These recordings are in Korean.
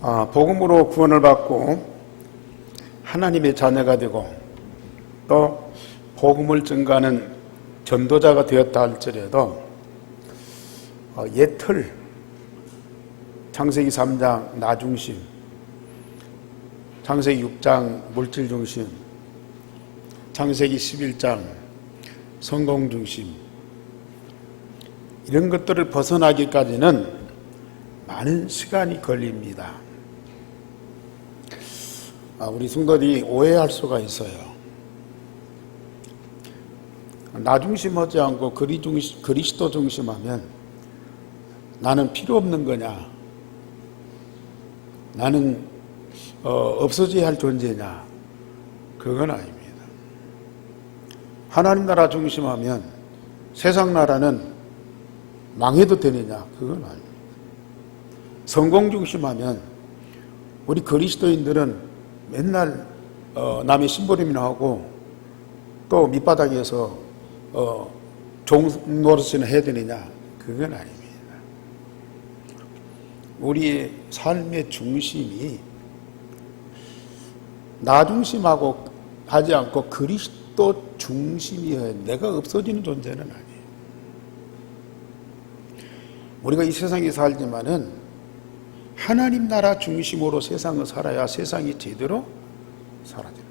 복음으로 구원을 받고 하나님의 자녀가 되고 또 복음을 증거하는 전도자가 되었다 할지라도 옛 틀, 창세기 3장 나 중심, 창세기 6장 물질 중심, 창세기 11장 성공 중심, 이런 것들을 벗어나기까지는 많은 시간이 걸립니다. 우리 성도들이 오해할 수가 있어요. 나 중심하지 않고 그리스도 중심하면 나는 필요 없는 거냐? 나는 없어져야 할 존재냐? 그건 아닙니다. 하나님 나라 중심하면 세상 나라는 망해도 되느냐? 그건 아닙니다. 성공 중심하면 우리 그리스도인들은 맨날 남의 심부름이나 하고 또 밑바닥에서 종 노릇이나 해야 되느냐? 그건 아닙니다. 우리의 삶의 중심이 나 중심하고 하지 않고 그리스도 중심이어야 내가 없어지는 존재는 아니에요. 우리가 이 세상에 살지만은 하나님 나라 중심으로 세상을 살아야 세상이 제대로 살아야 됩니다.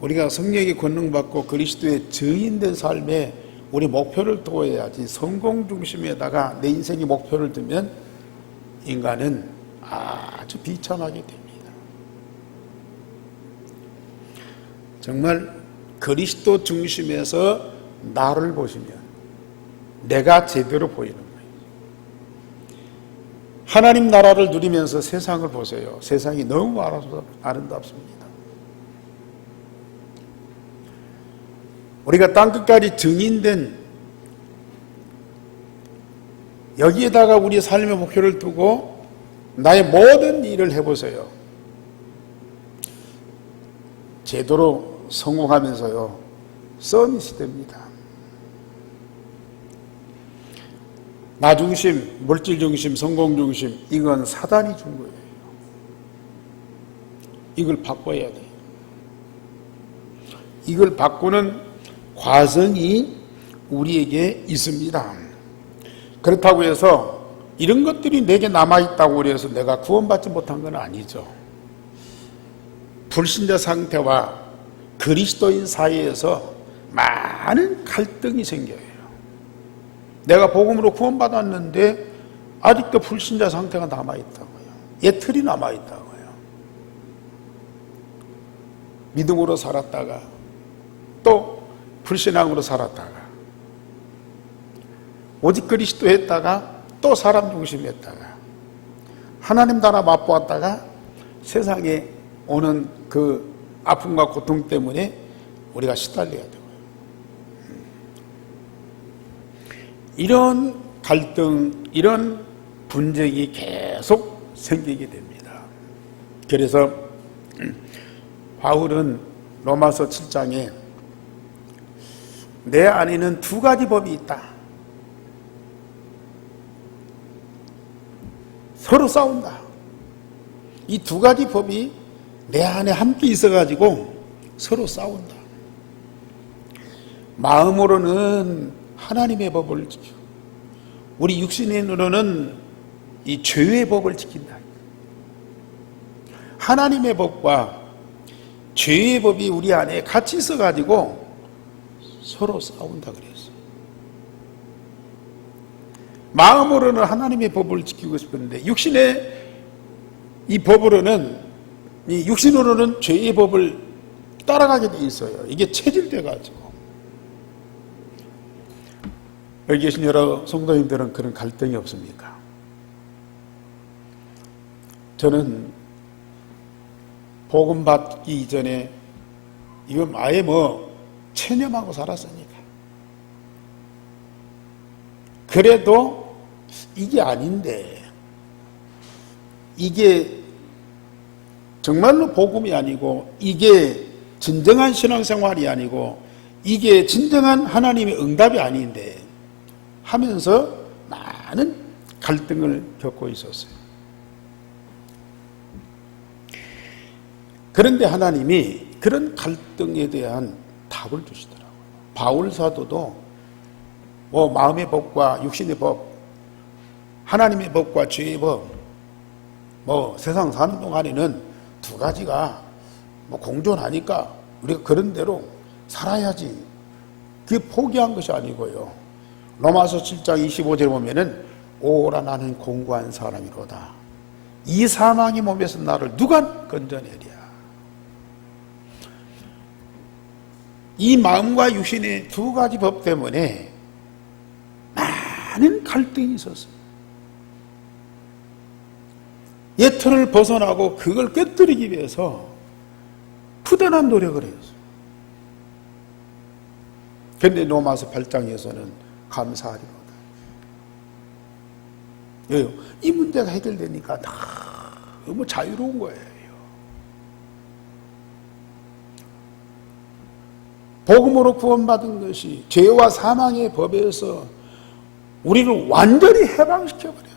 우리가 성령의 권능받고 그리스도의 증인된 삶에 우리 목표를 두어야지 성공 중심에다가 내 인생의 목표를 두면 인간은 아주 비참하게 됩니다. 정말 그리스도 중심에서 나를 보시면 내가 제대로 보이는 거예요. 하나님 나라를 누리면서 세상을 보세요. 세상이 너무 아름답습니다. 우리가 땅끝까지 증인된 여기에다가 우리의 삶의 목표를 두고 나의 모든 일을 해보세요. 제대로 성공하면서요 서밋이 됩니다. 나 중심, 물질 중심, 성공 중심, 이건 사단이 준 거예요. 이걸 바꿔야 돼요. 이걸 바꾸는 과정이 우리에게 있습니다. 그렇다고 해서 이런 것들이 내게 남아있다고 해서 내가 구원받지 못한 건 아니죠. 불신자 상태와 그리스도인 사이에서 많은 갈등이 생겨요. 내가 복음으로 구원받았는데 아직도 불신자 상태가 남아있다고요. 옛 틀이 남아있다고요. 믿음으로 살았다가 또 불신앙으로 살았다가 오직 그리스도 했다가 또 사람 중심했다가 하나님 나라 맛보았다가 세상에 오는 그 아픔과 고통 때문에 우리가 시달려야 되고요. 이런 갈등, 이런 분쟁이 계속 생기게 됩니다. 그래서 바울은 로마서 7장에 내 안에는 두 가지 법이 있다. 서로 싸운다. 이 두 가지 법이 내 안에 함께 있어가지고 서로 싸운다. 마음으로는 하나님의 법을 지키고 우리 육신으로는 이 죄의 법을 지킨다. 하나님의 법과 죄의 법이 우리 안에 같이 있어가지고 서로 싸운다 그랬어요. 마음으로는 하나님의 법을 지키고 싶은데 육신의 이 법으로는 이 육신으로는 죄의 법을 따라가게 돼 있어요. 이게 체질돼 가지고 여기 계신 여러 성도님들은 그런 갈등이 없습니까? 저는 복음 받기 이전에 이건 아예 체념하고 살았으니까. 그래도 이게 아닌데, 이게 정말로 복음이 아니고, 이게 진정한 신앙생활이 아니고, 이게 진정한 하나님의 응답이 아닌데 하면서 많은 갈등을 겪고 있었어요. 그런데 하나님이 그런 갈등에 대한 답을 주시더라고요. 바울 사도도 마음의 법과 육신의 법, 하나님의 법과 죄의 법, 세상 사는 동안에는 두 가지가 공존하니까 우리가 그런 대로 살아야지. 그게 포기한 것이 아니고요. 로마서 7장 25절에 보면은 오라 나는 공고한 사람이로다. 이 사망의 몸에서 나를 누가 건져내랴. 이 마음과 육신의 두 가지 법 때문에 많은 갈등이 있었어요. 예틀을 벗어나고 그걸 깨뜨리기 위해서 부단한 노력을 했어요. 그런데 로마서 8장에서는 감사하리로다. 왜요? 이 문제가 해결되니까 너무 자유로운 거예요. 복음으로 구원받은 것이 죄와 사망의 법에서 우리를 완전히 해방시켜버려요.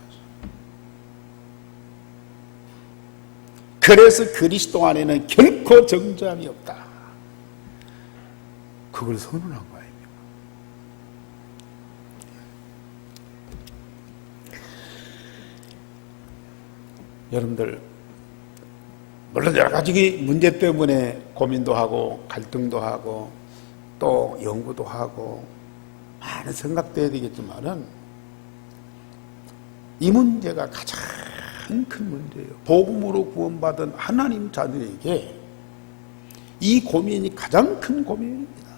그래서 그리스도 안에는 결코 정죄함이 없다. 그걸 선언한 거예요. 여러분들, 물론 여러 가지 문제 때문에 고민도 하고 갈등도 하고 또 연구도 하고 많은 생각도 해야 되겠지만은 이 문제가 가장 큰 문제예요. 복음으로 구원받은 하나님 자녀에게 이 고민이 가장 큰 고민입니다.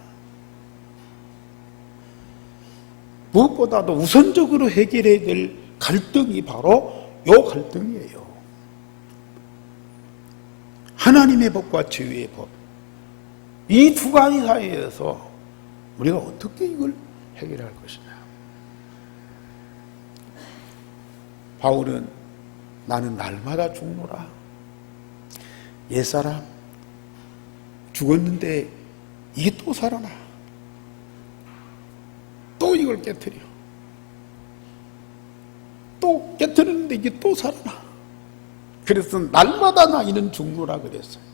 무엇보다도 우선적으로 해결해야 될 갈등이 바로 이 갈등이에요. 하나님의 법과 죄의 법. 이 두 가지 사이에서 우리가 어떻게 이걸 해결할 것이냐. 바울은 나는 날마다 죽노라. 옛사람 죽었는데 이게 또 살아나. 또 이걸 깨트려. 또 깨트리는데 이게 또 살아나. 그래서 날마다 나이는 죽노라 그랬어요.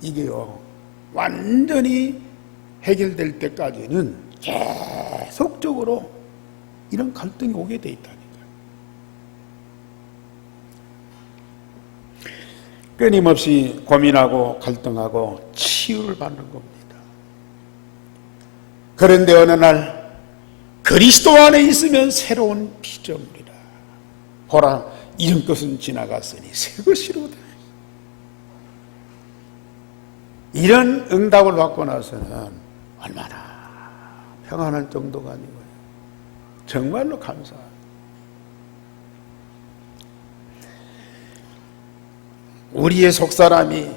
이게요, 완전히 해결될 때까지는 계속적으로 이런 갈등이 오게 돼 있다니까요. 끊임없이 고민하고 갈등하고 치유를 받는 겁니다. 그런데 어느 날 그리스도 안에 있으면 새로운 피조물이라. 보라, 이런 것은 지나갔으니 새 것이로다. 이런 응답을 받고 나서는 얼마나 평안한 정도가 아니고요. 정말로 감사합니다. 우리의 속사람이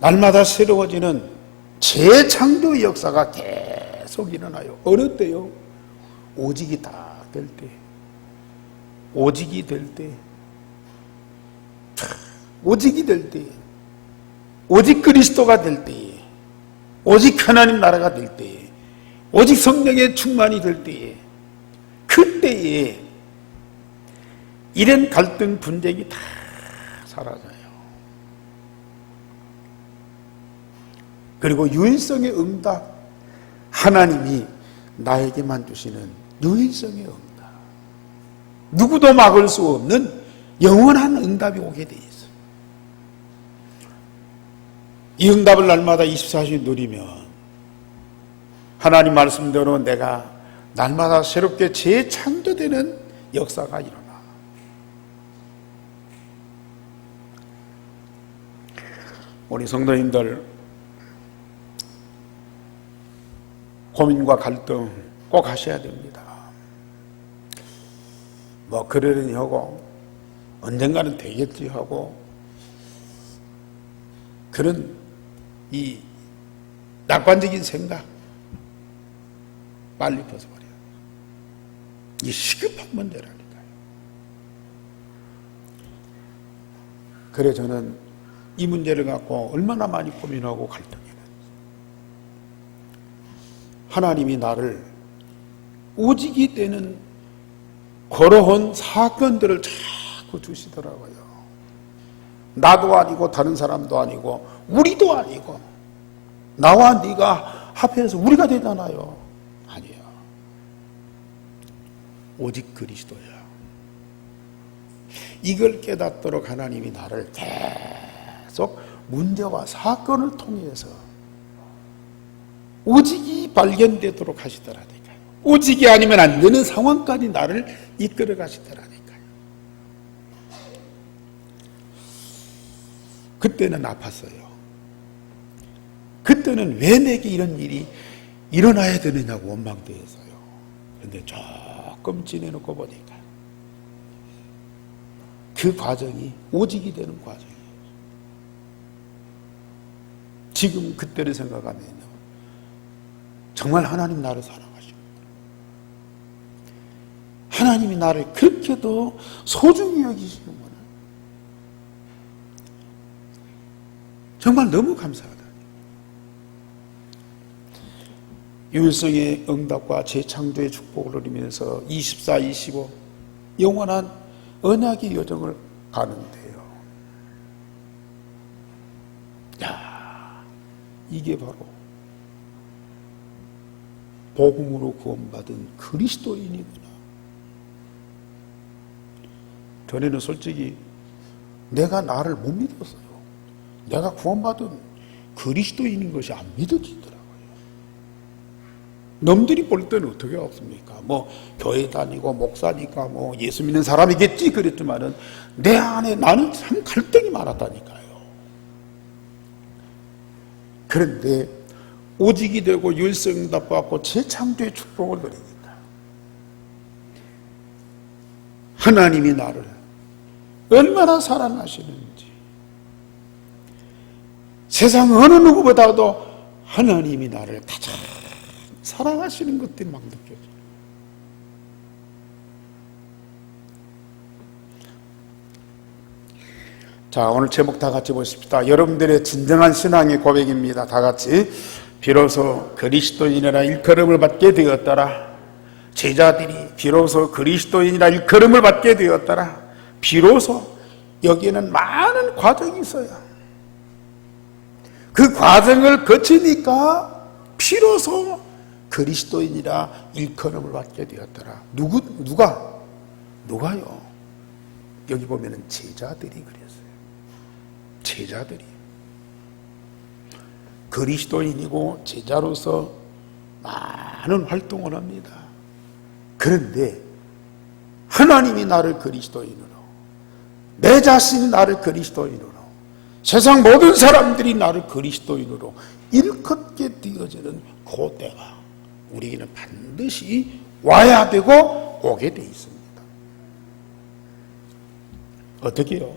날마다 새로워지는 재창조의 역사가 계속 일어나요. 어느 때요? 오직이 다 될 때. 오직이 될 때. 오직이 될 때. 오직 그리스도가 될 때에, 오직 하나님 나라가 될 때에, 오직 성령의 충만이 될 때에, 그때에 이런 갈등 분쟁이 다 사라져요. 그리고 유일성의 응답, 하나님이 나에게만 주시는 유일성의 응답, 누구도 막을 수 없는 영원한 응답이 오게 돼 있어요. 이 응답을 날마다 24시간 누리면 하나님 말씀대로 내가 날마다 새롭게 재창조되는 역사가 일어나. 우리 성도님들, 고민과 갈등 꼭 하셔야 됩니다. 그러려니 하고 언젠가는 되겠지 하고 그런 이 낙관적인 생각 빨리 벗어버려요. 이 시급한 문제라니까요. 그래 저는 이 문제를 갖고 얼마나 많이 고민하고 갈등해요. 하나님이 나를 오직이 되는 걸어온 사건들을 자꾸 주시더라고요. 나도 아니고 다른 사람도 아니고 우리도 아니고 나와 네가 합해서 우리가 되잖아요. 아니에요. 오직 그리스도야. 이걸 깨닫도록 하나님이 나를 계속 문제와 사건을 통해서 오직이 발견되도록 하시더라니까요. 오직이 아니면 안 되는 상황까지 나를 이끌어 가시더라니까요. 그때는 아팠어요. 그때는 왜 내게 이런 일이 일어나야 되느냐고 원망되었어요. 그런데 조금 지내놓고 보니까 그 과정이 오직이 되는 과정이에요. 지금 그때를 생각하면요, 정말 하나님 나를 사랑하시고 하나님이 나를 그렇게도 소중히 여기시는구나. 정말 너무 감사하다. 유일성의 응답과 재창조의 축복을 누리면서 24, 25 영원한 언약의 여정을 가는데요. 야, 이게 바로 복음으로 구원받은 그리스도인이구나. 전에는 솔직히 내가 나를 못 믿었어요. 내가 구원받은 그리스도인인 것이 안 믿어지더라고요. 남들이 볼 때는 어떻게 없습니까? 뭐 교회 다니고 목사니까 뭐 예수 믿는 사람이겠지 그랬지만은 내 안에 나는 참 갈등이 많았다니까요. 그런데 오직이 되고 유일성응답 받고 재창조의 축복을 누립니다. 하나님이 나를 얼마나 사랑하시는지, 세상 어느 누구보다도 하나님이 나를 가장 사랑하시는 것들이 막 느껴져요. 자, 오늘 제목 다 같이 보십시다. 여러분들의 진정한 신앙의 고백입니다. 다 같이. 비로소 그리스도인이라 일컬음을 받게 되었더라. 제자들이 비로소 그리스도인이라 일컬음을 받게 되었더라. 비로소 여기에는 많은 과정이 있어요. 그 과정을 거치니까 비로소 그리스도인이라 일컬음을 받게 되었더라. 누가요? 여기 보면은 제자들이 그랬어요. 제자들이 그리스도인이고 제자로서 많은 활동을 합니다. 그런데 하나님이 나를 그리스도인으로, 내 자신이 나를 그리스도인으로, 세상 모든 사람들이 나를 그리스도인으로 일컫게 되어지는 그 때가 우리에게는 반드시 와야 되고 오게 돼 있습니다. 어떻게 해요?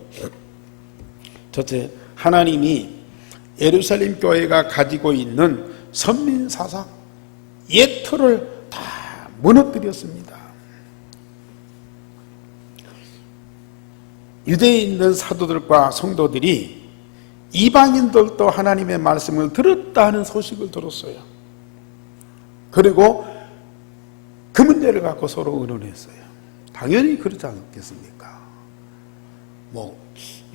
첫째, 하나님이 예루살렘 교회가 가지고 있는 선민사상, 옛 틀을 다 무너뜨렸습니다. 유대에 있는 사도들과 성도들이 이방인들도 하나님의 말씀을 들었다 하는 소식을 들었어요. 그리고 그 문제를 갖고 서로 의논했어요. 당연히 그렇지 않겠습니까?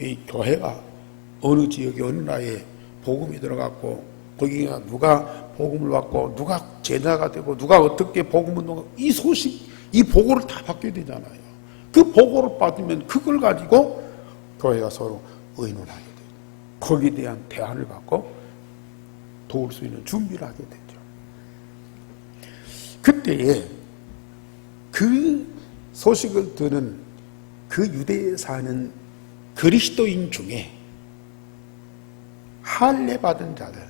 이 교회가 어느 지역에 어느 나라에 복음이 들어갔고 거기가 누가 복음을 받고 누가 제자가 되고 누가 어떻게 복음을 넣고 이 소식, 이 보고를 다 받게 되잖아요. 그 보고를 받으면 그걸 가지고 교회가 서로 의논하게 돼요. 거기에 대한 대안을 받고 도울 수 있는 준비를 하게 되죠. 그때에 그 소식을 들은 그 유대에 사는 그리스도인 중에 할례 받은 자들,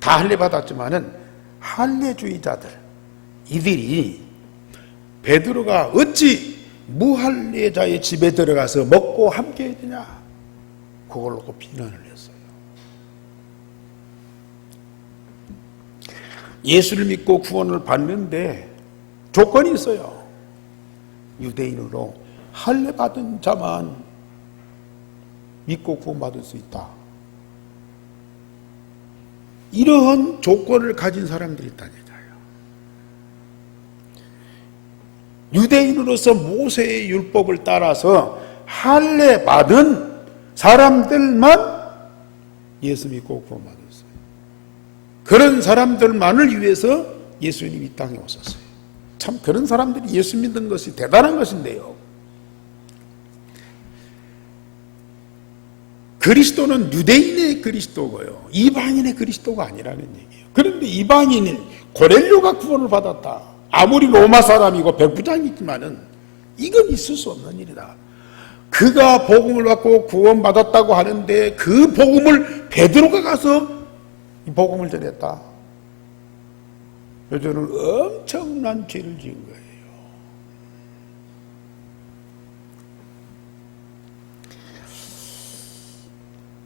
다 할례 받았지만은 할례주의자들, 이들이 베드로가 어찌 무할례자의 집에 들어가서 먹고 함께 해야 되냐, 그걸 놓고 비난을 했어요. 예수를 믿고 구원을 받는데 조건이 있어요. 유대인으로 할례 받은 자만 믿고 구원받을 수 있다. 이러한 조건을 가진 사람들이 있다니까요. 유대인으로서 모세의 율법을 따라서 할례 받은 사람들만 예수 믿고 구원받았어요. 그런 사람들만을 위해서 예수님이 이 땅에 오셨어요. 참 그런 사람들이 예수 믿는 것이 대단한 것인데요. 그리스도는 유대인의 그리스도고요, 이방인의 그리스도가 아니라는 얘기예요. 그런데 이방인인 고넬료가 구원을 받았다. 아무리 로마 사람이고 백부장이지만은 이건 있을 수 없는 일이다. 그가 복음을 받고 구원받았다고 하는데 그 복음을 베드로가 가서 이 복음을 전했다. 저는 엄청난 죄를 지은 거예요.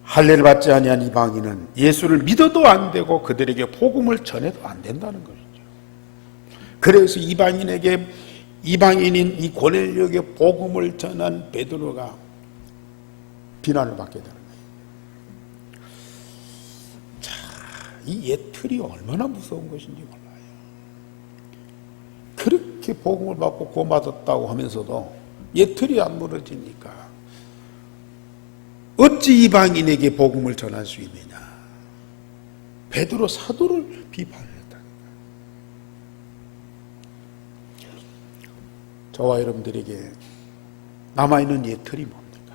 할례를 받지 아니한 이방인은 예수를 믿어도 안 되고 그들에게 복음을 전해도 안 된다는 것이죠. 그래서 이방인인 이 고넬료에게 복음을 전한 베드로가 비난을 받게 되는 거예요. 자, 이 옛틀이 얼마나 무서운 것인지 몰라요. 그렇게 복음을 받고 구원받았다고 하면서도 옛틀이 안 무너지니까 어찌 이방인에게 복음을 전할 수 있느냐. 베드로 사도를 비판했다니까. 저와 여러분들에게 남아있는 옛틀이 뭡니까?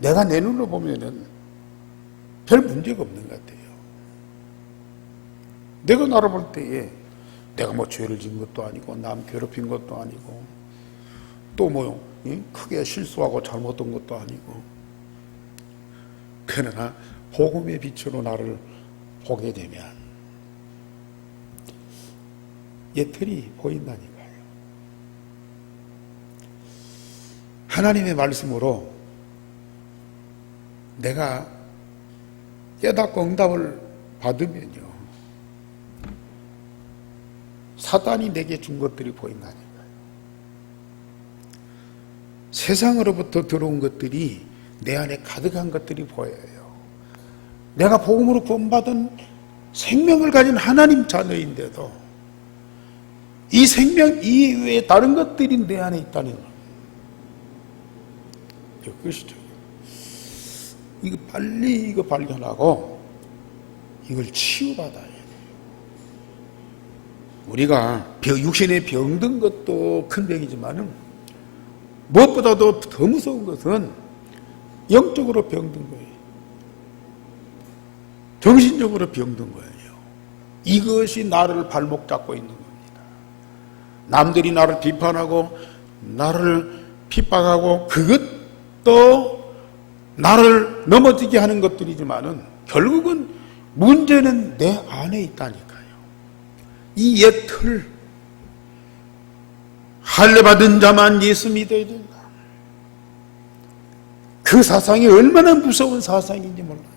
내가 내 눈으로 보면은 별 문제가 없는 것 같아요. 내가 나를 볼 때에 내가 뭐 죄를 지은 것도 아니고 남 괴롭힌 것도 아니고 또 뭐 크게 실수하고 잘못한 것도 아니고, 그러나 복음의 빛으로 나를 보게 되면 예틀이 보인다니까요. 하나님의 말씀으로 내가 깨닫고 응답을 받으면요, 사단이 내게 준 것들이 보인다니까요. 세상으로부터 들어온 것들이 내 안에 가득한 것들이 보여요. 내가 복음으로 구원받은 생명을 가진 하나님 자녀인데도 이 생명 이외에 다른 것들이 내 안에 있다는 것. 그것이죠. 이거 빨리 발견하고 이걸 치유받아야 돼요. 우리가 육신에 병든 것도 큰 병이지만은 무엇보다도 더 무서운 것은 영적으로 병든 거예요. 정신적으로 병든 거예요. 이것이 나를 발목 잡고 있는 겁니다. 남들이 나를 비판하고 나를 핍박하고 그것도 나를 넘어지게 하는 것들이지만은 결국은 문제는 내 안에 있다니까요. 이 옛 틀, 할례 받은 자만 예수 믿어야 된다. 그 사상이 얼마나 무서운 사상인지 몰라요.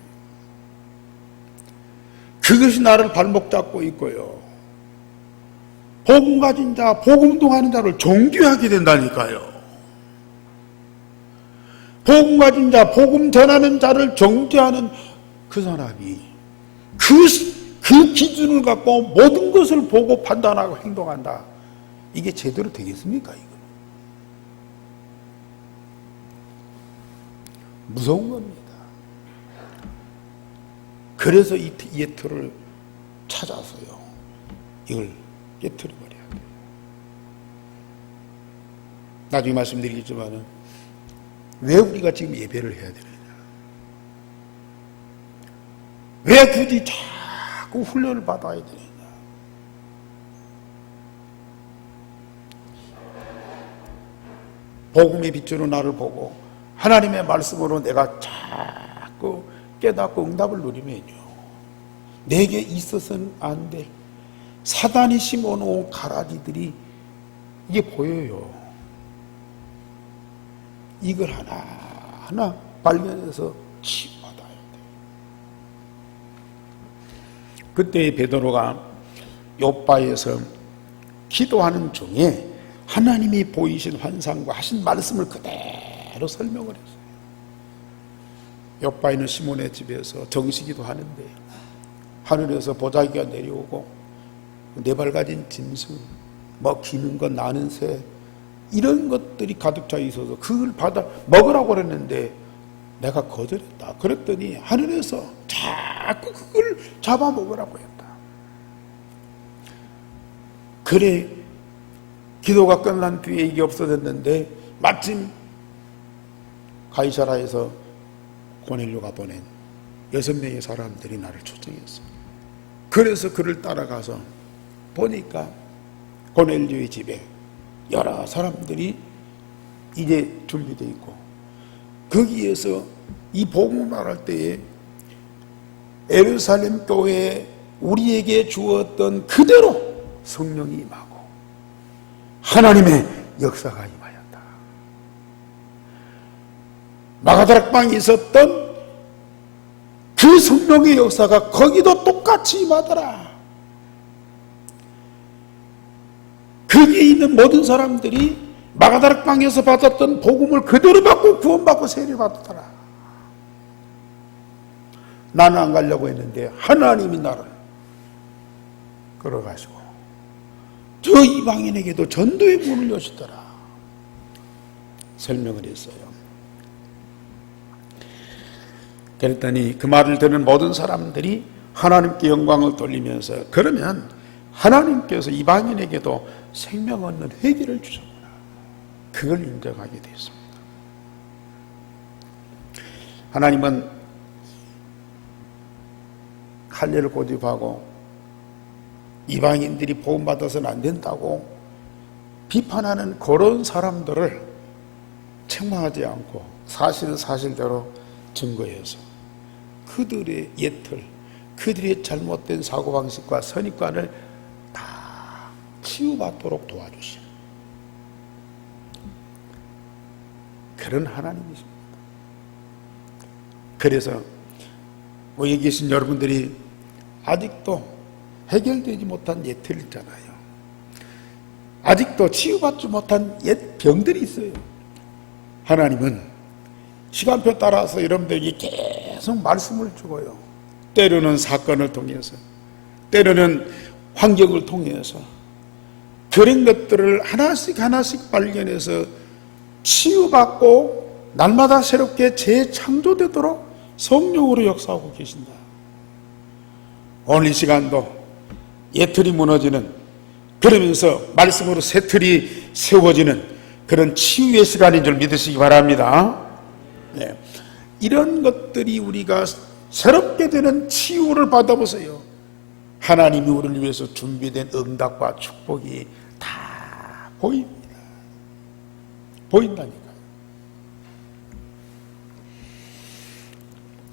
그것이 나를 발목 잡고 있고요. 복음 가진 자, 복음 동하는 자를 정죄하게 된다니까요. 복음 가진 자, 복음 전하는 자를 정죄하는 그 사람이 그 기준을 갖고 모든 것을 보고 판단하고 행동한다. 이게 제대로 되겠습니까? 이거 무서운 겁니다. 그래서 이 틀을 찾아서요, 이걸 깨트려버려야 돼요. 나중에 말씀드리겠지만은 왜 우리가 지금 예배를 해야 되느냐, 왜 굳이 자꾸 훈련을 받아야 되느냐. 복음의 빛으로 나를 보고 하나님의 말씀으로 내가 자꾸 깨닫고 응답을 누리면요, 내게 있어서는 안 돼. 사단이 심어놓은 가라지들이 이게 보여요. 이걸 하나하나 발견해서 치유받아야 돼. 그때 베드로가 요바에서 기도하는 중에 하나님이 보이신 환상과 하신 말씀을 그대로 설명을 했어요. 요바에 있는 시몬의 집에서 정식기도 하는데 하늘에서 보자기가 내려오고 네 발 가진 짐승, 뭐 기는 것 나는 새, 이런 것들이 가득 차 있어서 그걸 받아 먹으라고 그랬는데 내가 거절했다. 그랬더니 하늘에서 자꾸 그걸 잡아먹으라고 했다. 그래 기도가 끝난 뒤에 이게 없어졌는데 마침 가이사라에서 고넬료가 보낸 6명의 사람들이 나를 초청했어. 그래서 그를 따라가서 보니까 고넬료의 집에 여러 사람들이 이제 준비되어 있고, 거기에서 이 복음을 말할 때에 예루살렘 교회에 우리에게 주었던 그대로 성령이 임하고 하나님의 역사가 임하였다. 마가다락방에 있었던 그 성령의 역사가 거기도 똑같이 임하더라. 거기에 있는 모든 사람들이 마가다락방에서 받았던 복음을 그대로 받고 구원받고 세례받았더라. 나는 안 가려고 했는데 하나님이 나를 끌어가시고 저 이방인에게도 전도의 문을 여시더라. 설명을 했어요. 그랬더니 그 말을 듣는 모든 사람들이 하나님께 영광을 돌리면서, 그러면 하나님께서 이방인에게도 생명 얻는 회개를 주셨구나, 그걸 인정하게 됐습니다. 하나님은 할례를 고집하고 이방인들이 복음받아서는 안 된다고 비판하는 그런 사람들을 책망하지 않고 사실은 사실대로 증거해서 그들의 옛틀, 그들의 잘못된 사고방식과 선입관을 다 치유받도록 도와주시는 그런 하나님이십니다. 그래서 여기 계신 여러분들이 아직도 해결되지 못한 옛틀 있잖아요. 아직도 치유받지 못한 옛 병들이 있어요. 하나님은 시간표 따라서 여러분들에게 계속 말씀을 주고요. 때로는 사건을 통해서, 때로는 환경을 통해서 그런 것들을 하나씩 하나씩 발견해서 치유받고 날마다 새롭게 재창조되도록 성령으로 역사하고 계신다. 오늘 이 시간도 옛틀이 무너지는, 그러면서 말씀으로 새 틀이 세워지는 그런 치유의 시간인 줄 믿으시기 바랍니다. 네. 이런 것들이 우리가 새롭게 되는 치유를 받아보세요. 하나님이 우리를 위해서 준비된 응답과 축복이 다 보입니다. 보인다니까요.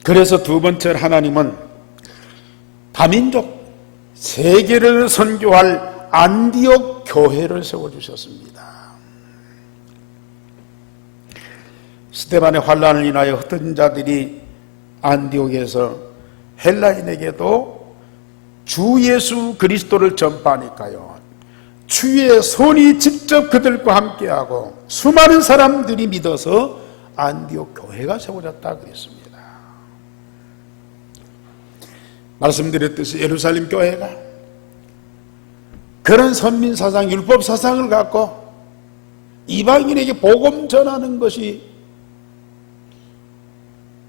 그래서 두 번째 하나님은 다민족 세계를 선교할 안디옥 교회를 세워주셨습니다. 스데반의 환난을 인하여 흩어진 자들이 안디옥에서 헬라인에게도 주 예수 그리스도를 전파하니까요, 주의 손이 직접 그들과 함께하고 수많은 사람들이 믿어서 안디옥 교회가 세워졌다 그랬습니다. 말씀드렸듯이 예루살렘 교회가 그런 선민사상, 율법사상을 갖고 이방인에게 복음 전하는 것이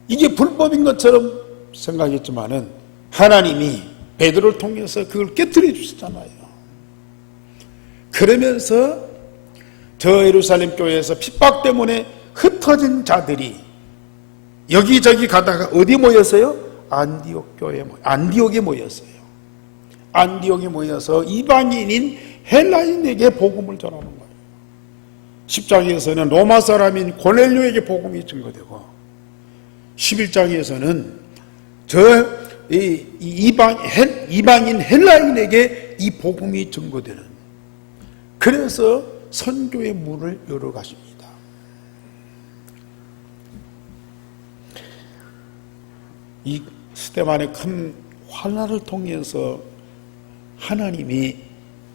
이게 불법인 것처럼 생각했지만은 하나님이 베드로를 통해서 그걸 깨뜨려 주셨잖아요. 그러면서 저 예루살렘 교회에서 핍박 때문에 흩어진 자들이 여기저기 가다가 어디 모였어요? 안디옥에 모였어요. 안디옥에 모여서 이방인인 헬라인에게 복음을 전하는 거예요. 10장에서는 로마 사람인 고넬료에게 복음이 증거되고 11장에서는 이방인 헬라인에게 이 복음이 증거되는, 그래서 선교의 문을 열어가십니다. 이 스데반의 큰 환난을 통해서 하나님이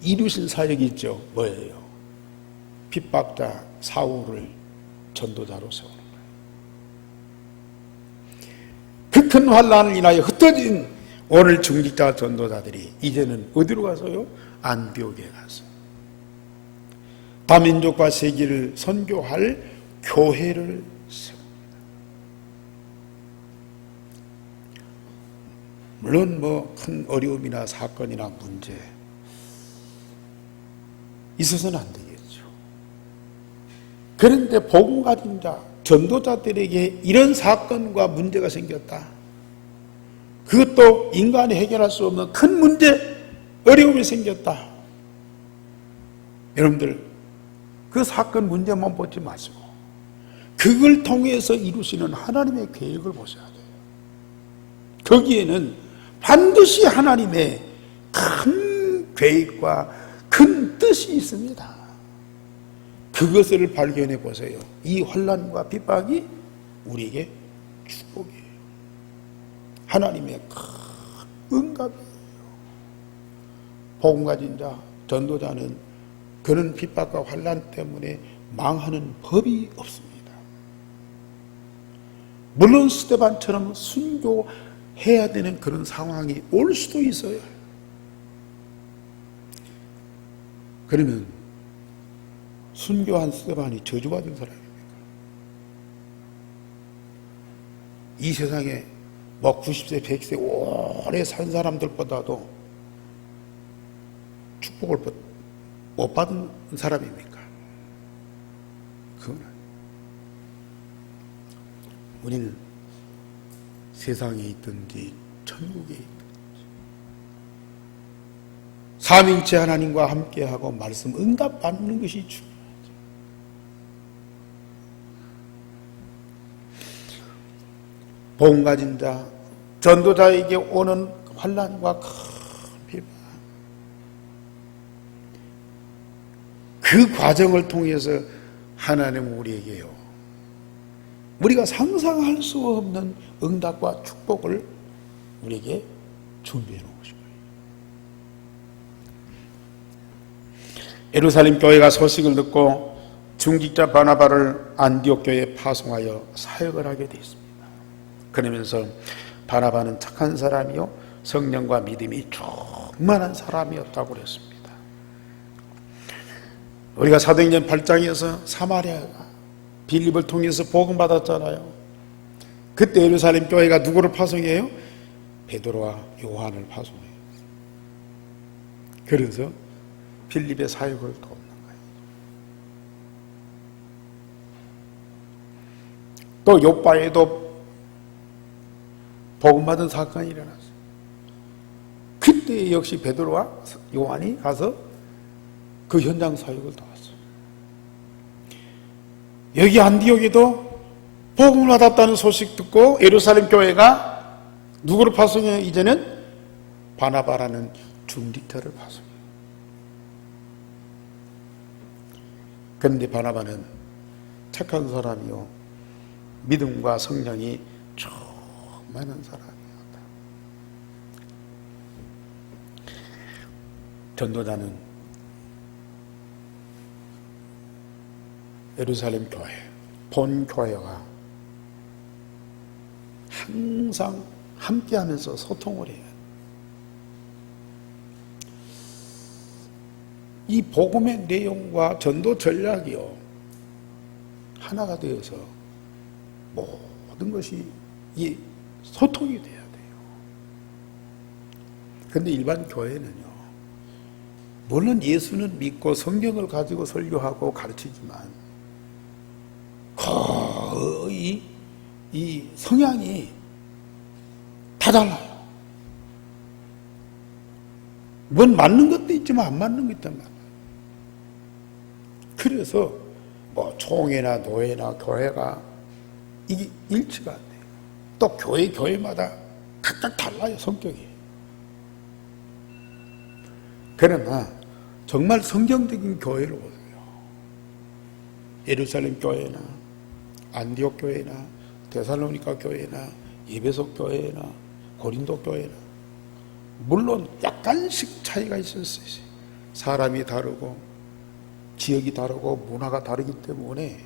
이루신 사역이 있죠. 뭐예요? 핍박자 사울을 전도자로 세우는 거예요. 그 큰 환난을 인하여 흩어진 오늘 중직자 전도자들이 이제는 어디로 가서요? 안디옥에 가서 다민족과 세계를 선교할 교회를 세웁니다. 물론 뭐 큰 어려움이나 사건이나 문제 있어서는 안 되겠죠. 그런데 복음 가진 자, 전도자들에게 이런 사건과 문제가 생겼다. 그것도 인간이 해결할 수 없는 큰 문제, 어려움이 생겼다. 여러분들 그 사건 문제만 보지 마시고 그걸 통해서 이루시는 하나님의 계획을 보셔야 돼요. 거기에는 반드시 하나님의 큰 계획과 큰 뜻이 있습니다. 그것을 발견해 보세요. 이 환난과 핍박이 우리에게 축복이에요. 하나님의 큰 응답이에요. 복음 가진 자, 전도자는 그런 핍박과 환난 때문에 망하는 법이 없습니다. 물론 스데반처럼 순교해야 되는 그런 상황이 올 수도 있어요. 그러면 순교한 스데반이 저주받은 사람입니까? 이 세상에 뭐 90세, 100세 오래 산 사람들보다도 축복을 못 받은 사람입니까? 그건 아니에요. 우리는 세상에 있든지 천국에 있든지 삼위일체 하나님과 함께하고 말씀 응답 받는 것이 중요하죠. 복음 가진 자, 전도자에게 오는 환난과 큰 핍박, 그 과정을 통해서 하나님은 우리에게요, 우리가 상상할 수 없는 응답과 축복을 우리에게 준비해 놓으신 거예요. 예루살렘 교회가 소식을 듣고 중직자 바나바를 안디옥 교회에 파송하여 사역을 하게 되었습니다. 그러면서 바나바는 착한 사람이요 성령과 믿음이 충만한 사람이었다고 그랬습니다. 우리가 사도행전 8장에서 사마리아가 빌립을 통해서 복음 받았잖아요. 그때 예루살렘 교회가 누구를 파송해요? 베드로와 요한을 파송해요. 그래서 빌립의 사역을 돕는 거예요. 또 요바에도 복음 받은 사건이 일어났어요. 그때 역시 베드로와 요한이 가서 그 현장 사역을 도왔어요. 여기 안디옥에도 복음을 받았다는 소식 듣고 예루살렘 교회가 누구를 파송해요? 이제는 바나바라는 중직자를 파송해요. 그런데 바나바는 착한 사람이요 믿음과 성령이 충만한 사람이었다. 전도자는 예루살렘 교회, 본 교회가 항상 함께하면서 소통을 해요. 이 복음의 내용과 전도 전략이요 하나가 되어서 모든 것이 이 소통이 돼야 돼요. 그런데 일반 교회는요, 물론 예수는 믿고 성경을 가지고 설교하고 가르치지만 거의 이 성향이 다 달라요. 뭔 맞는 것도 있지만 안 맞는 것도 있단 말이에요. 그래서 뭐 총회나 노회나 교회가 이게 일치가 안 돼요. 또 교회마다 각각 달라요, 성격이. 그러나 정말 성경적인 교회를 보세요. 예루살렘 교회나 안디옥 교회나 데살로니가 교회나 에베소 교회나 고린도 교회나 물론 약간씩 차이가 있었어요. 사람이 다르고 지역이 다르고 문화가 다르기 때문에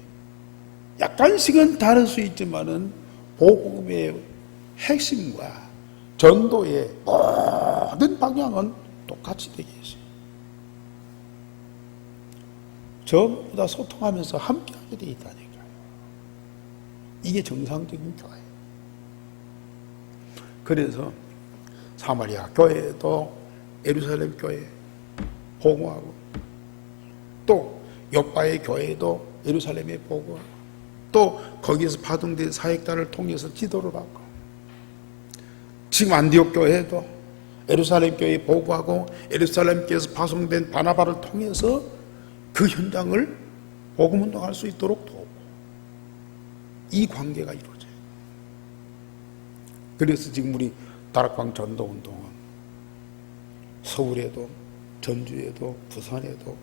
약간씩은 다를 수 있지만은 복음의 핵심과 전도의 모든 방향은 똑같이 되게 했어요. 전부 다 소통하면서 함께하게 돼 있다니까요. 이게 정상적인 교회예요. 그래서 사마리아 교회도 예루살렘 교회 보고하고, 또 요바의 교회도 예루살렘에 보고하고, 또 거기에서 파송된 사역단을 통해서 지도를 받고, 지금 안디옥 교회도 예루살렘 교회에 보고하고 예루살렘 교회에서 파송된 바나바를 통해서 그 현장을 복음 운동할 수 있도록 도우고, 이 관계가 이루어져요. 그래서 지금 우리 다락방 전도 운동은 서울에도, 전주에도, 부산에도,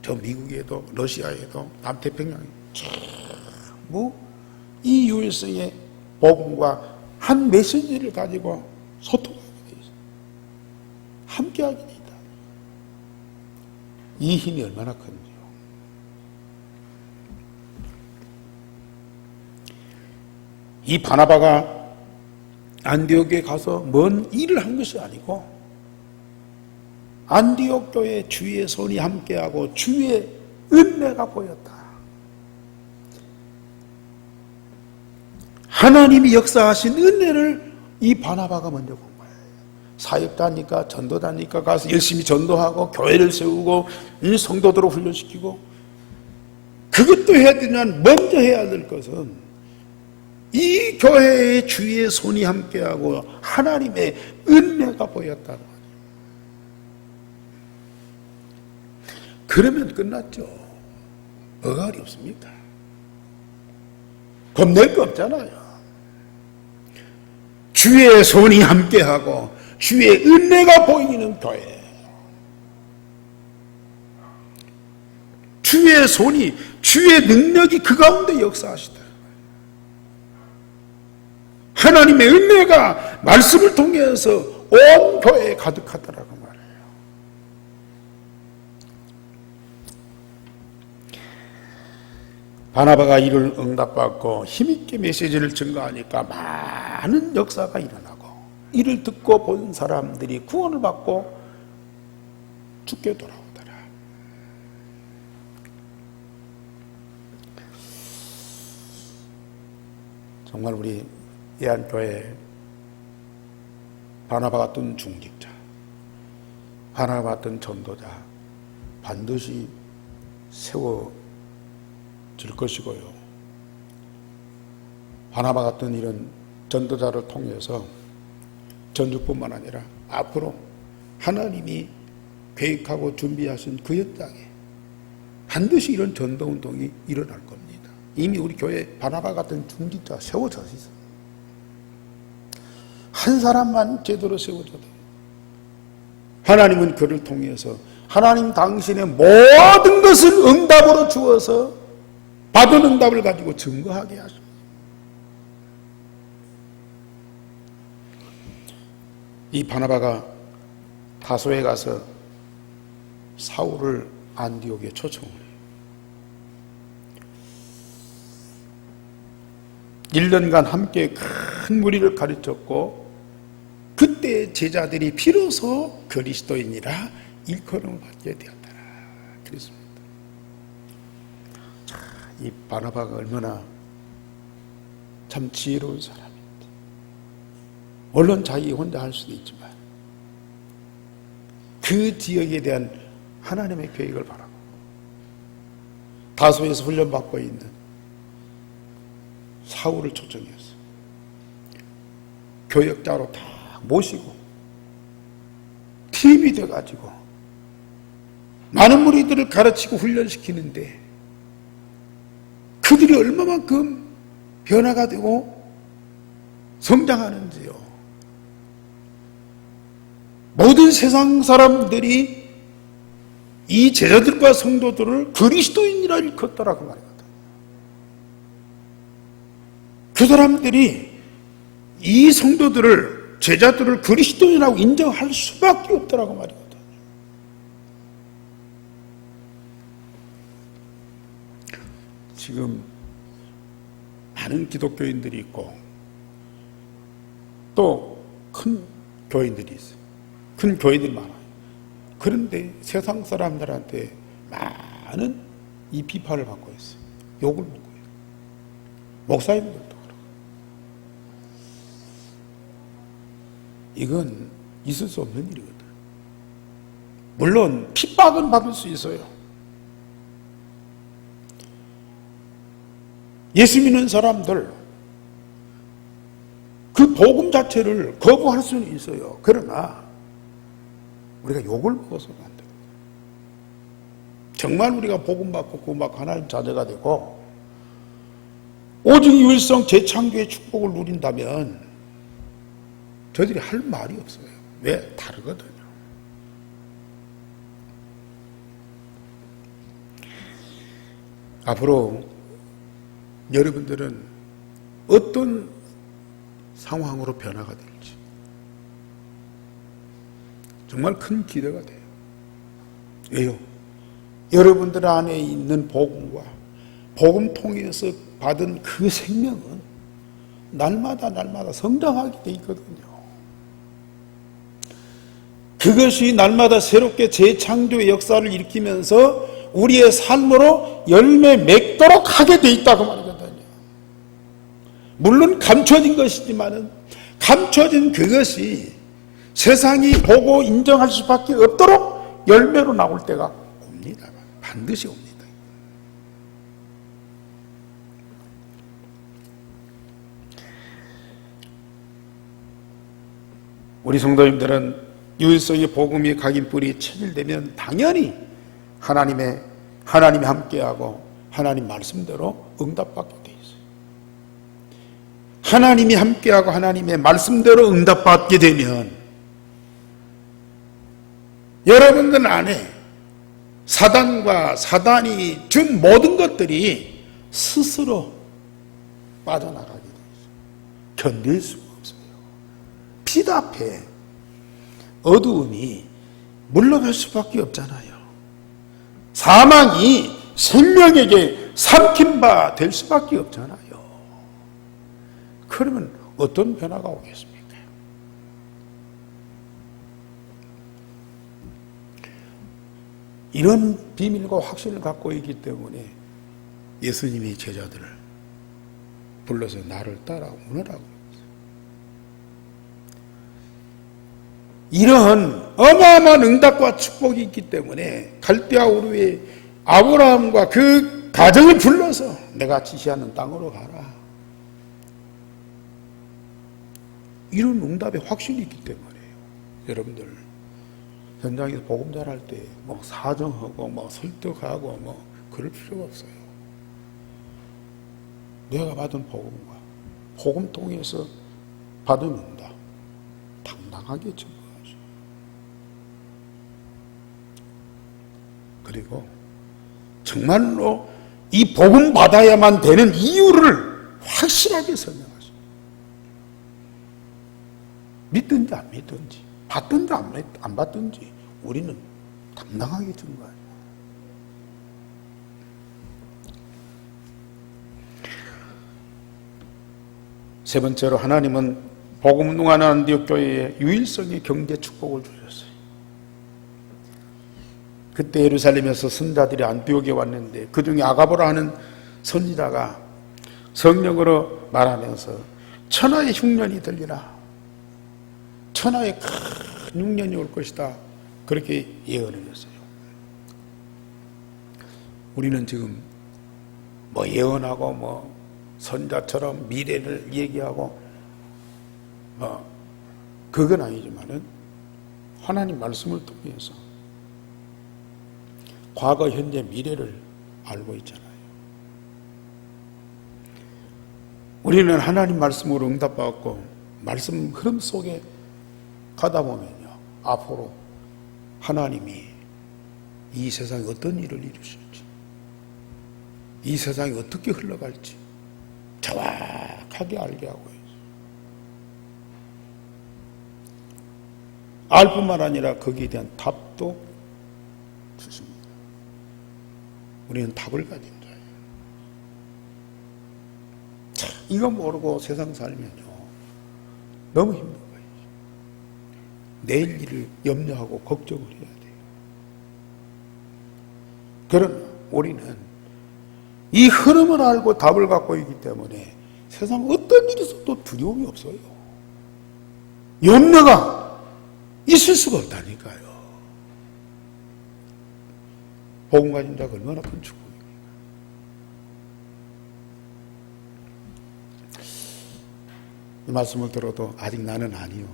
저 미국에도, 러시아에도, 남태평양에 전부 이 유일성의 복음과 한 메시지를 가지고 소통하게 돼 있어요. 함께하게 돼 있다. 이 힘이 얼마나 큰지요. 이 바나바가 안디옥에 가서 뭔 일을 한 것이 아니고, 안디옥 교회 주의 손이 함께하고 주의 은혜가 보였다. 하나님이 역사하신 은혜를 이 바나바가 먼저 본 거예요. 사역자니까, 전도자니까 가서 열심히 전도하고 교회를 세우고 성도들을 훈련시키고, 그것도 해야 되지만 먼저 해야 될 것은 이 교회의 주의 손이 함께하고 하나님의 은혜가 보였다는 거예요. 그러면 끝났죠. 어갈이 없습니다. 겁낼 거 없잖아요. 주의 손이 함께하고 주의 은혜가 보이는 교회, 주의 손이, 주의 능력이 그 가운데 역사하시다. 하나님의 은혜가 말씀을 통해서 온 교회에 가득하더라고 말해요. 바나바가 이를 응답받고 힘있게 메시지를 증거하니까 많은 역사가 일어나고, 이를 듣고 본 사람들이 구원을 받고 죽게 돌아오더라. 정말 우리 예안교회 바나바 같은 중직자, 바나바 같은 전도자 반드시 세워질 것이고요. 바나바 같은 이런 전도자를 통해서 전주뿐만 아니라 앞으로 하나님이 계획하고 준비하신 그 현장에 반드시 이런 전도운동이 일어날 겁니다. 이미 우리 교회 바나바 같은 중직자 세워져 있어요. 한 사람만 제대로 세워져도 하나님은 그를 통해서 하나님 당신의 모든 것을 응답으로 주어서 받은 응답을 가지고 증거하게 하십니다. 이 바나바가 다소에 가서 사울을 안디옥에 초청을 해요. 1년간 함께 큰 무리를 가르쳤고, 그때 제자들이 비로소 그리스도인이라 일컬음을 받게 되었더라. 그렇습니다. 자, 이 바나바가 얼마나 참 지혜로운 사람인지. 물론 자기 혼자 할 수도 있지만 그 지역에 대한 하나님의 계획을 바라고, 다소에서 훈련받고 있는 사울을 초청해서 교역자로 다 모시고 팀이 돼가지고 많은 무리들을 가르치고 훈련시키는데, 그들이 얼마만큼 변화가 되고 성장하는지요. 모든 세상 사람들이 이 제자들과 성도들을 그리스도인이라 일컫더라고 말이거든. 그 사람들이 이 성도들을, 제자들을 그리스도인이라고 인정할 수밖에 없더라고 말이거든. 지금 많은 기독교인들이 있고 또 큰 교인들이 있어요. 큰 교회들이 많아요. 그런데 세상 사람들한테 많은 이 비판을 받고 있어요. 욕을 먹고 있어요. 목사님들도 그렇고. 이건 있을 수 없는 일이거든. 물론 핍박은 받을 수 있어요. 예수 믿는 사람들 그 복음 자체를 거부할 수는 있어요. 그러나 우리가 욕을 먹어서는 안 돼요. 정말 우리가 복음 받고 구원받고 하나님 자녀가 되고 오직 유일성 재창조의 축복을 누린다면 저희들이 할 말이 없어요. 왜? 다르거든요. 앞으로 여러분들은 어떤 상황으로 변화가 될지 정말 큰 기대가 돼요. 왜요? 여러분들 안에 있는 복음과 복음 통해서 받은 그 생명은 날마다 성장하게 돼 있거든요. 그것이 날마다 새롭게 재창조의 역사를 일으키면서 우리의 삶으로 열매 맺도록 하게 돼 있다고 말이거든요. 물론 감춰진 것이지만은 감춰진 그것이 세상이 보고 인정할 수밖에 없도록 열매로 나올 때가 옵니다. 반드시 옵니다. 우리 성도님들은 유일성의 복음이 각인 뿌리 체질되면 당연히 하나님이 함께하고 하나님 말씀대로 응답받게 돼 있어요. 하나님이 함께하고 하나님의 말씀대로 응답받게 되면 여러분들 안에 사단과 사단이 준 모든 것들이 스스로 빠져나가게 돼 있어요. 견딜 수가 없어요. 빛 앞에 어두움이 물러갈 수밖에 없잖아요. 사망이 생명에게 삼킨 바 될 수밖에 없잖아요. 그러면 어떤 변화가 오겠습니까? 이런 비밀과 확신을 갖고 있기 때문에 예수님이 제자들을 불러서 나를 따라오느라고. 이런 어마어마한 응답과 축복이 있기 때문에 갈대아 우르의 아브라함과 그 가정을 불러서 내가 지시하는 땅으로 가라. 이런 응답의 확신이 있기 때문이에요. 여러분들 현장에서 복음 전할 때 뭐 사정하고 뭐 설득하고 뭐 그럴 필요가 없어요. 내가 받은 복음과 복음 통해서 받은 응답 당당하게 증거하죠. 그리고 정말로 이 복음 받아야만 되는 이유를 확실하게 설명하죠. 믿든지 안 믿든지 받든지 안 받든지 우리는 당당하게 증거하죠. 세 번째로 하나님은 복음 운동하는 안디옥 교회에 유일성의 경제 축복을 주셨어요. 그때 예루살렘에서 선자들이 안디옥에 왔는데 그 중에 아가보라 하는 선지자가 성령으로 말하면서 천하의 흉년이 들리라. 천하의 큰 흉년이 올 것이다. 그렇게 예언을 했어요. 우리는 지금 뭐 예언하고 뭐 선자처럼 미래를 얘기하고 뭐 그건 아니지만은 하나님 말씀을 통해서 과거, 현재, 미래를 알고 있잖아요. 우리는 하나님 말씀으로 응답받고 말씀 흐름 속에 가다 보면요, 앞으로 하나님이 이 세상에 어떤 일을 이루실지, 이 세상이 어떻게 흘러갈지 정확하게 알게 하고 있어요. 알 뿐만 아니라 거기에 대한 답도 주십니다. 우리는 답을 가진 자예요. 자, 이거 모르고 세상 살면요 너무 힘든 거예요. 내일 일을 염려하고 걱정을 해야 돼요. 그러나 우리는 이 흐름을 알고 답을 갖고 있기 때문에 세상 어떤 일이 있어도 두려움이 없어요. 염려가 있을 수가 없다니까요. 복음 가진 자가 얼마나 큰 축복입니까? 이 말씀을 들어도 아직 나는 아니요.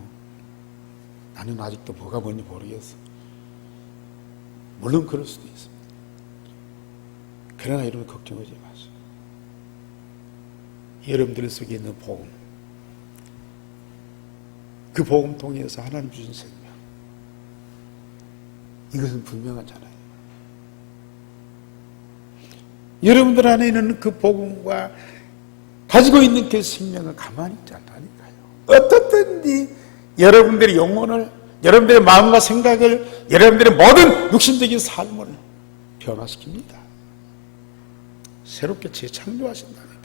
나는 아직도 뭐가 뭔지 모르겠어. 물론 그럴 수도 있습니다. 그러나 여러분 걱정하지 마세요. 여러분들 속에 있는 복음, 그 복음 통해서 하나님 주신 생명, 이것은 분명하잖아요. 여러분들 안에 있는 그 복음과 가지고 있는 그 생명을 가만히 있지 않다니까요. 어떻든지 여러분들의 영혼을, 여러분들의 마음과 생각을, 여러분들의 모든 육신적인 삶을 변화시킵니다. 새롭게 재창조하신다니까요.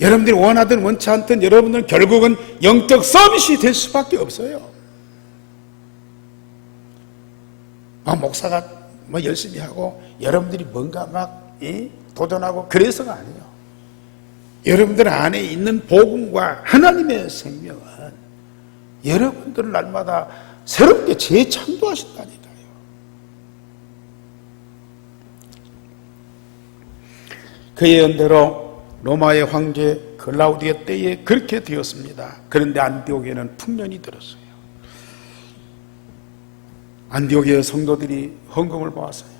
여러분들이 원하든 원치 않든 여러분들은 결국은 영적 서밋이 될 수밖에 없어요. 목사가 열심히 하고 여러분들이 뭔가 도전하고 그래서가 아니에요. 여러분들 안에 있는 복음과 하나님의 생명은 여러분들을 날마다 새롭게 재창조하신다니까요. 그 예언대로 로마의 황제 글라우디오 때에 그렇게 되었습니다. 그런데 안디옥에는 풍년이 들었어요. 안디옥의 성도들이 헌금을 모았어요.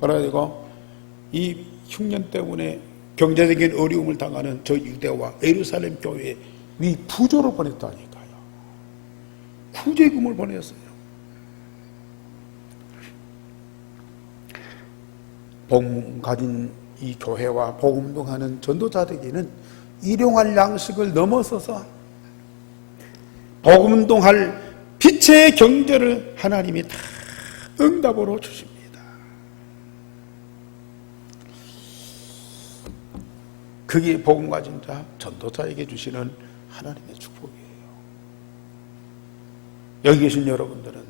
그래가지고 이 흉년 때문에 경제적인 어려움을 당하는 저 유대와 예루살렘 교회에 위 부조를 보냈다니까요. 후재금을 보냈어요. 복음 가진 이 교회와 복음동하는 전도자들에게는 일용할 양식을 넘어서서 복음동할 빛의 경제를 하나님이 다 응답으로 주십니다. 그게 복음 가진 자, 전도자에게 주시는 하나님의 축복이에요. 여기 계신 여러분들은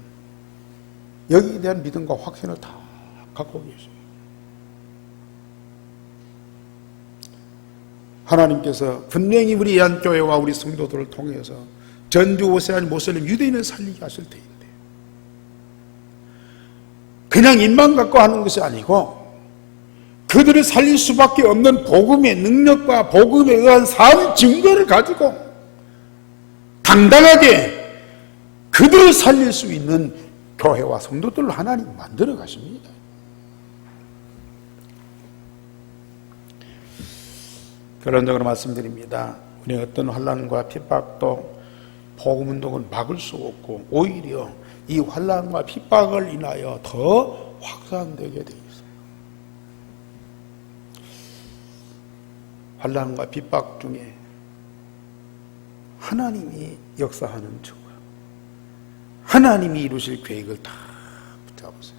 여기에 대한 믿음과 확신을 다 갖고 계세요. 하나님께서 분명히 우리 예안교회와 우리 성도들을 통해서 전주 오세안 모슬림 유대인을 살리게 하실 테인데, 그냥 입만 갖고 하는 것이 아니고 그들을 살릴 수밖에 없는 복음의 능력과 복음에 의한 삶 증거를 가지고 당당하게 그들을 살릴 수 있는 교회와 성도들을 하나님 만들어 가십니다. 결론적으로 말씀드립니다. 우리 어떤 환난과 핍박도 복음운동을 막을 수 없고 오히려 이 환난과 핍박을 인하여 더 확산되게 되어 있어요. 환난과 핍박 중에 하나님이 역사하는 중, 하나님이 이루실 계획을 다 붙잡으세요.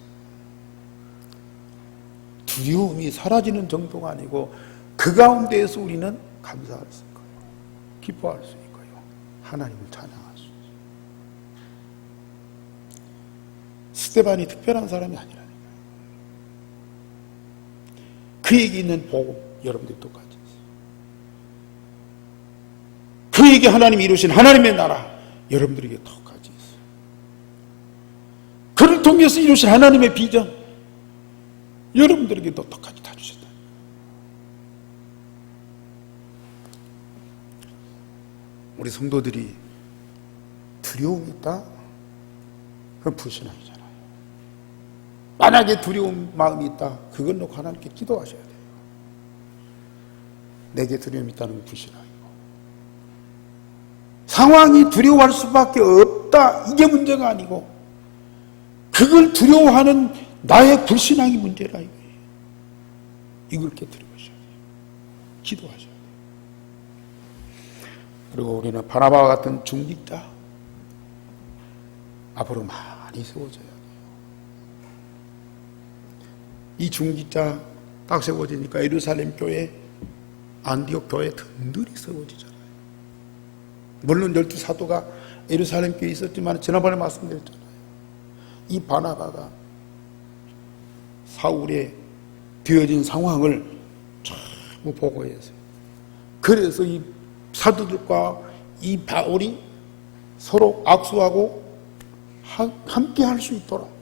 두려움이 사라지는 정도가 아니고 그 가운데에서 우리는 감사할 수 있고요, 기뻐할 수 있고요, 하나님을 찬양할 수 있어요. 스데반이 특별한 사람이 아니라니까요. 그에게 있는 복음 여러분들이 똑같이 있어요. 그에게 하나님이 이루신 하나님의 나라 여러분들에게 똑같이 있어요. 그를 통해서 이루신 하나님의 비전 여러분들에게도 똑같이 다 주셨다. 우리 성도들이 두려움이 있다? 그건 불신앙이잖아요. 만약에 두려운 마음이 있다, 그걸 놓고 하나님께 기도하셔야 돼요. 내게 두려움이 있다는 건 불신앙이고, 상황이 두려워할 수밖에 없다, 이게 문제가 아니고 그걸 두려워하는 나의 불신앙이 문제라 이거예요. 이걸 깨뜨리셔야 돼요. 기도하셔야 돼요. 그리고 우리는 바나바와 같은 중직자 앞으로 많이 세워져야 돼요. 이 중직자 딱 세워지니까 예루살렘 교회, 안디옥 교회 든든히 세워지잖아요. 물론 12사도가 예루살렘 교회에 있었지만 지난번에 말씀드렸잖아요. 이 바나바가 사울의 되어진 상황을 전부 보고했어요. 그래서 이 사도들과 이 바울이 서로 악수하고 함께 할 수 있도록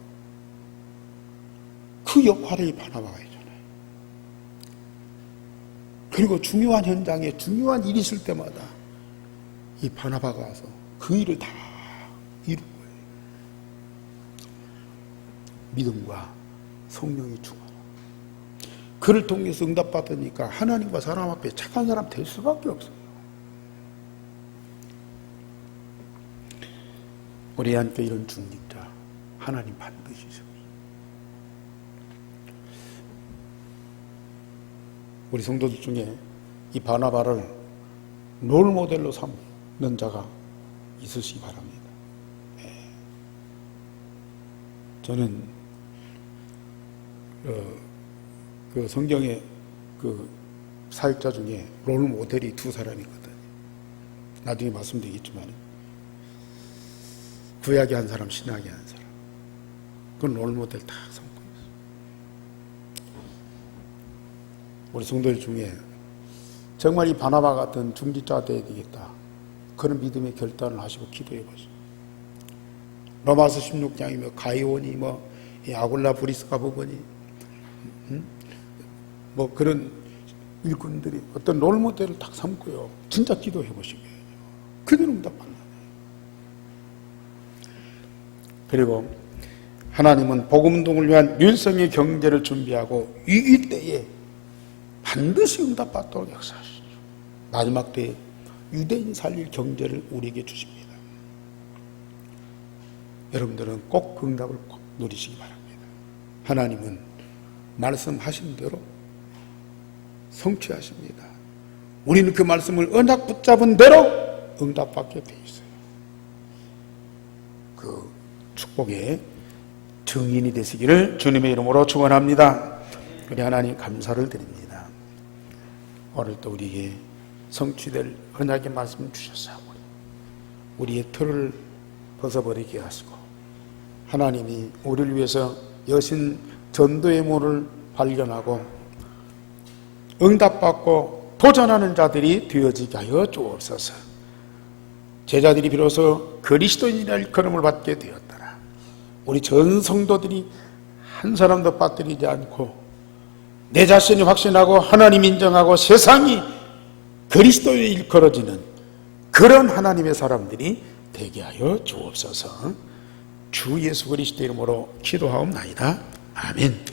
그 역할을 이 바나바가 했잖아요. 그리고 중요한 현장에 중요한 일이 있을 때마다 이 바나바가 와서 그 일을 다 이룬 거예요. 믿음과 성령이 중요하다. 그를 통해서 응답받으니까 하나님과 사람 앞에 착한 사람 될 수밖에 없어요. 우리 함께 이런 중직자 하나님 반드시 있어요. 우리 성도들 중에 이 바나바를 롤 모델로 삼는 자가 있으시기 바랍니다. 저는 그 성경의 그 사역자 중에 롤 모델이 두 사람이거든요. 나중에 말씀드리겠지만 구약의 한 사람, 신약의 한 사람. 그건 롤 모델 다 삼고 있어요. 우리 성도들 중에 정말 이 바나바 같은 중직자가 되어야 되겠다. 그런 믿음의 결단을 하시고 기도해 보세요. 로마서 16장이며 가이온이 아굴라 브리스가 부분이 그런 일꾼들이 어떤 롤모델을 딱 삼고요. 진짜 기도해 보시게요. 그대로 응답받는. 그리고 하나님은 복음운동을 위한 율성의 경제를 준비하고 위기 때에 반드시 응답받도록 역사하시죠. 마지막 때에 유대인 살릴 경제를 우리에게 주십니다. 여러분들은 꼭 그 응답을 꼭 누리시기 바랍니다. 하나님은 말씀하신 대로 성취하십니다. 우리는 그 말씀을 언약 붙잡은 대로 응답받게 돼 있어요. 그 축복의 증인이 되시기를 주님의 이름으로 축원합니다. 우리 하나님 감사를 드립니다. 오늘 또 우리에게 성취될 언약의 말씀 주셨사오니 우리의 틀을 벗어버리게 하시고 하나님이 우리를 위해서 여신 전도의 문을 발견하고 응답받고 도전하는 자들이 되어지게 하여 주옵소서. 제자들이 비로소 그리스도인이라 일컬음을 받게 되었더라. 우리 전 성도들이 한 사람도 빠뜨리지 않고 내 자신이 확신하고 하나님 인정하고 세상이 그리스도에 일컬어지는 그런 하나님의 사람들이 되게 하여 주옵소서. 주 예수 그리스도 이름으로 기도하옵나이다. 아멘.